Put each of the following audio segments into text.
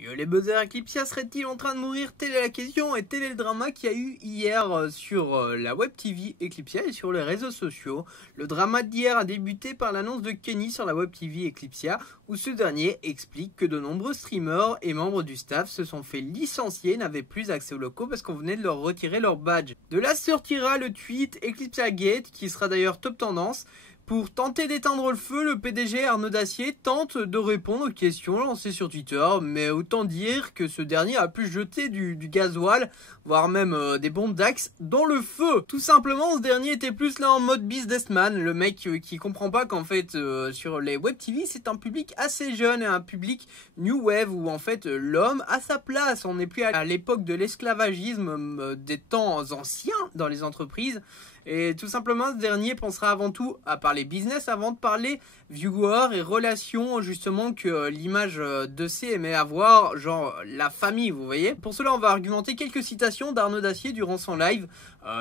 Yo les buzzers, Eclipsia serait-il en train de mourir? Telle est la question et tel est le drama qu'il y a eu hier sur la web TV Eclipsia et sur les réseaux sociaux. Le drama d'hier a débuté par l'annonce de Kenny sur la web TV Eclipsia où ce dernier explique que de nombreux streamers et membres du staff se sont fait licencier, n'avaient plus accès aux locaux parce qu'on venait de leur retirer leur badge. De là sortira le tweet Eclipsia Gate qui sera d'ailleurs top tendance. Pour tenter d'éteindre le feu, le PDG Arnaud Dacier tente de répondre aux questions lancées sur Twitter, mais autant dire que ce dernier a pu jeter du gasoil, voire même des bombes d'axe dans le feu. Tout simplement, ce dernier était plus là en mode businessman, le mec qui comprend pas qu'en fait sur les web TV c'est un public assez jeune et un public new wave où en fait l'homme a sa place. On n'est plus à l'époque de l'esclavagisme des temps anciens dans les entreprises. Et tout simplement, ce dernier pensera avant tout à parler business avant de parler viewers et relations justement que l'image de C aimait avoir, genre la famille, vous voyez. Pour cela, on va argumenter quelques citations d'Arnaud Dacier durant son live.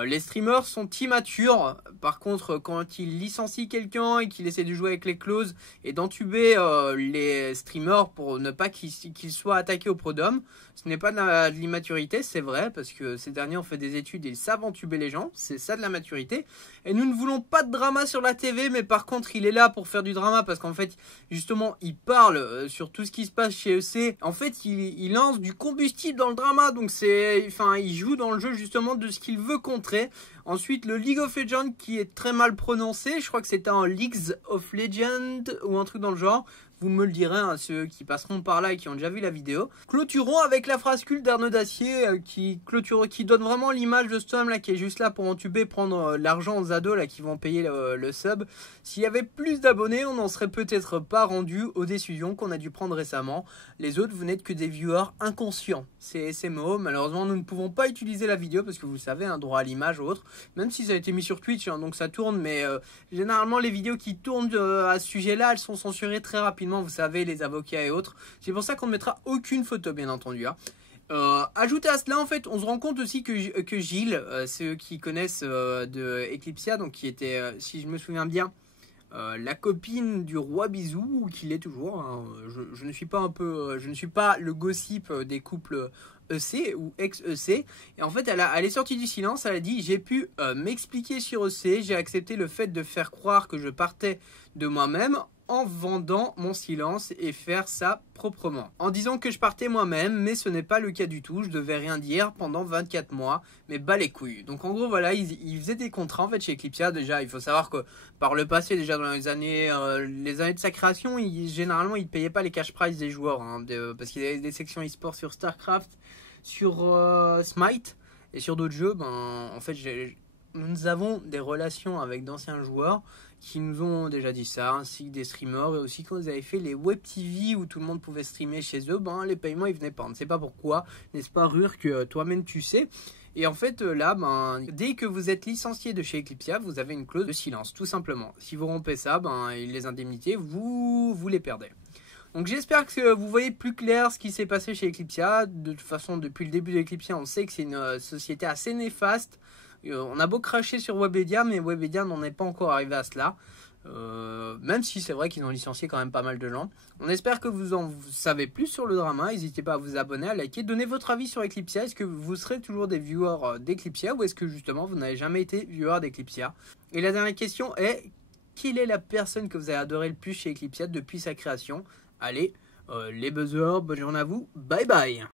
Les streamers sont immatures. Par contre, quand il licencie quelqu'un et qu'il essaie de jouer avec les clauses et d'entuber les streamers pour ne pas qu'ils soient attaqués au prodome, ce n'est pas de l'immaturité, c'est vrai, parce que ces derniers ont fait des études et ils savent entuber les gens, c'est ça de la maturité. Et nous ne voulons pas de drama sur la TV, mais par contre, il est là pour faire du drama, parce qu'en fait, justement, il parle sur tout ce qui se passe chez EC. En fait, il lance du combustible dans le drama, donc il joue dans le jeu justement de ce qu'il veut contrer. Ensuite, le League of Legends qui est très mal prononcé, je crois que c'était un Leagues of Legends ou un truc dans le genre. Vous me le direz, hein, ceux qui passeront par là et qui ont déjà vu la vidéo. Clôturons avec la phrase culte d'Arnaud Dacier qui donne vraiment l'image de cet homme là qui est juste là pour entuber, prendre l'argent aux ados là qui vont payer le sub. S'il y avait plus d'abonnés, on n'en serait peut-être pas rendu aux décisions qu'on a dû prendre récemment. Les autres, vous n'êtes que des viewers inconscients. C'est ces mots. Malheureusement, nous ne pouvons pas utiliser la vidéo parce que vous savez, un droit à l'image ou autre. Même si ça a été mis sur Twitch, hein, donc ça tourne. Mais généralement, les vidéos qui tournent à ce sujet-là, elles sont censurées très rapidement. Vous savez, les avocats et autres. C'est pour ça qu'on ne mettra aucune photo, bien entendu. Hein. Ajouté à cela, en fait, on se rend compte aussi que Gilles, ceux qui connaissent de Eclipsia, donc qui était, si je me souviens bien, la copine du roi Bisou, qu'il est toujours. Hein. Je ne suis pas le gossip des couples EC ou ex-EC. Et en fait, elle est sortie du silence. Elle a dit: j'ai pu m'expliquer sur EC. J'ai accepté le fait de faire croire que je partais de moi-même en vendant mon silence et faire ça proprement. En disant que je partais moi-même, mais ce n'est pas le cas du tout. Je devais rien dire pendant 24 mois, mais bas les couilles. Donc en gros, voilà, ils faisaient des contrats en fait chez Eclipsia. Déjà, il faut savoir que par le passé, déjà dans les années de sa création, généralement, ils ne payaient pas les cash prize des joueurs. Hein, parce qu'il y avait des sections e-sport sur StarCraft, sur Smite et sur d'autres jeux. En fait, nous avons des relations avec d'anciens joueurs qui nous ont déjà dit ça, ainsi que des streamers, et aussi quand ils avaient fait les web TV où tout le monde pouvait streamer chez eux, les paiements ils venaient pas. On ne sait pas pourquoi, n'est-ce pas Rur, que toi-même tu sais. Et en fait là, dès que vous êtes licencié de chez Eclipsia, vous avez une clause de silence, tout simplement. Si vous rompez ça, les indemnités, vous les perdez. Donc j'espère que vous voyez plus clair ce qui s'est passé chez Eclipsia. De toute façon, depuis le début d'Eclipsia, on sait que c'est une société assez néfaste. On a beau cracher sur Webedia, mais Webedia n'en est pas encore arrivé à cela. Même si c'est vrai qu'ils ont licencié quand même pas mal de gens. On espère que vous en savez plus sur le drama. N'hésitez pas à vous abonner, à liker, donner votre avis sur Eclipsia. Est-ce que vous serez toujours des viewers d'Eclipsia ou est-ce que justement vous n'avez jamais été viewer d'Eclipsia? Et la dernière question est: quelle est la personne que vous avez adoré le plus chez Eclipsia depuis sa création? Allez, les buzzers, bonne journée à vous, bye bye.